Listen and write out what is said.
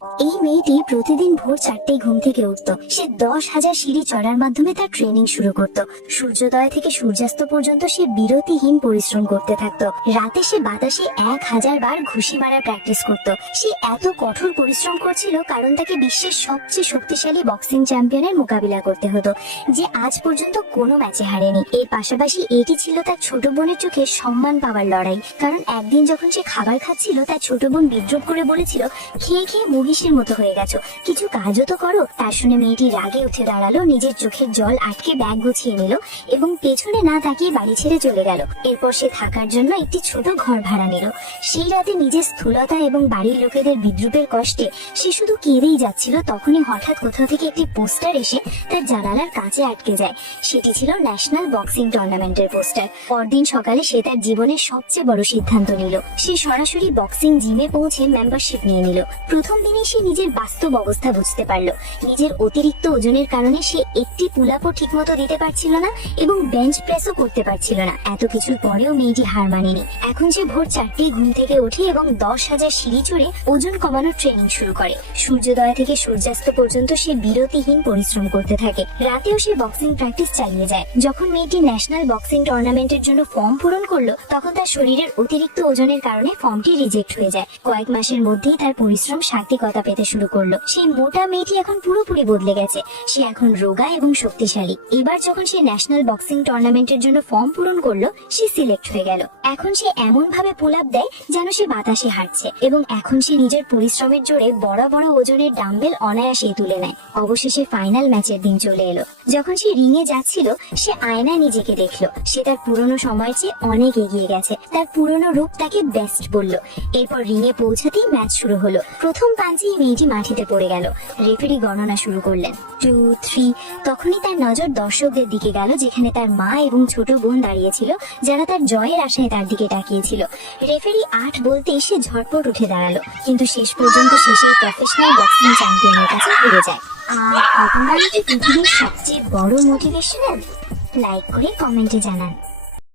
এই মেয়েটি প্রতিদিন ভোর 4টায় ঘুম থেকে উঠতো। সে 10,000 সিঁড়ি চড়ার মাধ্যমে তার ট্রেনিং শুরু করত। সূর্যোদয় থেকে সূর্যাস্ত পর্যন্ত সে বিরতিহীন পরিশ্রম করতে থাকতো। রাতে সে বাতাসে 1000 বার ঘুষি মারার প্র্যাকটিস করত। সে এত কঠোর পরিশ্রম করছিল কারণ তাকে বিশ্বের সবচেয়ে শক্তিশালী বক্সিং চ্যাম্পিয়নের মোকাবিলা করতে হতো, যে আজ পর্যন্ত কোনো ম্যাচে হারেনি। এর পাশাপাশি এটি ছিল তার ছোট বোনের চোখে সম্মান পাওয়ার লড়াই। কারণ একদিন যখন সে খাবার খাচ্ছিল, তার ছোট বোন বিদ্রুপ করে বলেছিল, খেয়ে খেয়ে মহিষের মতো হয়ে গেছো, কিছু কাজও তো করো। তা শুনে মেয়েটি রাগে উঠে দাঁড়ালো, নিজের চোখের জল আটকে ব্যাগ গুছিয়ে নিল এবং পেছনে না তাকিয়ে বাড়ি ছেড়ে চলে গেল। এরপর সে থাকার জন্য একটি ছোট ঘর ভাড়া নিল। সেই রাতে নিজের স্থূলতা এবং বাড়ির লোকেদের বিদ্রুপের কষ্টে সে শুধু কেঁদেই যাচ্ছিল। তখনই হঠাৎ কোথাও থেকে একটি পোস্টার এসে তার জানালার কাছে আটকে যায়। সেটি ছিল ন্যাশনাল বক্সিং টুর্নামেন্টের পোস্টার। পরদিন সকালে সে তার জীবনের সবচেয়ে বড় সিদ্ধান্ত নিল। সে সরাসরি বক্সিং জিমে পৌঁছে মেম্বারশিপ নিয়ে নিল। প্রথম দিনে সে নিজের বাস্তব অবস্থা বুঝতে পারলো। নিজের অতিরিক্ত ওজনের কারণে সে একটি পুল আপও ঠিক মতো দিতে পারছিল না এবং বেঞ্চ প্রেসও করতে পারছিল না। এত কিছুর পরেও মেয়েটি হার মানেনি। এখন সে ভোর 4টায় ঘুম থেকে ওঠে এবং 10,000 সিঁড়ি চড়ে ওজন কমানোর ট্রেনিং শুরু করে। সূর্যোদয় থেকে সূর্যাস্ত পর্যন্ত সে বিরতিহীন পরিশ্রম করতে থাকে। রাতেও সে বক্সিং প্র্যাকটিস চালিয়ে যায়। যখন মেয়েটি ন্যাশনাল বক্সিং টুর্নামেন্টের জন্য ফর্ম পূরণ করলো, তখন তার শরীরের অতিরিক্ত ওজনের কারণে ফর্মটি রিজেক্ট হয়ে যায়। কয়েক মাসের মধ্যেই তার পরিশ্রম সার্থকতা পেতে শুরু করলো। সেই মোটা মেয়েটি এখন পুরোপুরি বদলে গেছে। সে এখন রোগা এবং শক্তিশালী। এবার যখন সে ন্যাশনাল বক্সিং টুর্নামেন্টের জন্য ফর্ম পূরণ করলো, সে সিলেক্ট হয়ে গেল। এখন সে এমন ভাবে পুল আপ দেয় যেন সে বাতাসে হাঁটছে এবং এখন সে নিজের পরিশ্রমের জোরে বড় বড় ওজনের ডাম্বেল অনায়াসে তুলে নেয়। অবশেষে ফাইনাল ম্যাচের দিন চলে এলো। যখন সে রিংয়ে যাচ্ছিল, সে আয়নায় নিজেকে দেখলো। সে তার পুরনো সময়ের চেয়ে অনেক এগিয়ে গেছে। তার পুরনো রূপ তাকে বেস্ট বলল। এরপর রিংয়ে পৌঁছাতেই ম্যাচ শুরু হলো। প্রথম পাঞ্চেই মেয়েটি মাটিতে পড়ে গেল। রেফারি গণনা শুরু করলেন, 2, 3। তখনই তার নজর দর্শকদের দিকে গেল, যেখানে তার মা এবং ছোট বোন দাঁড়িয়েছিল, যারা তার জয়ের আশায় তার দিকে তাকিয়েছিল। রেফারি 8 বলতেই সে ঝটপট উঠে দাঁড়ালো, কিন্তু শেষ পর্যন্ত সেই প্রফেশনাল বক্সিং চ্যাম্পিয়নের কাছে হেরে যায়। আর আপনারা পৃথিবীর সবচেয়ে বড় মোটিভেশনাল? লাইক করে কমেন্টে জানান।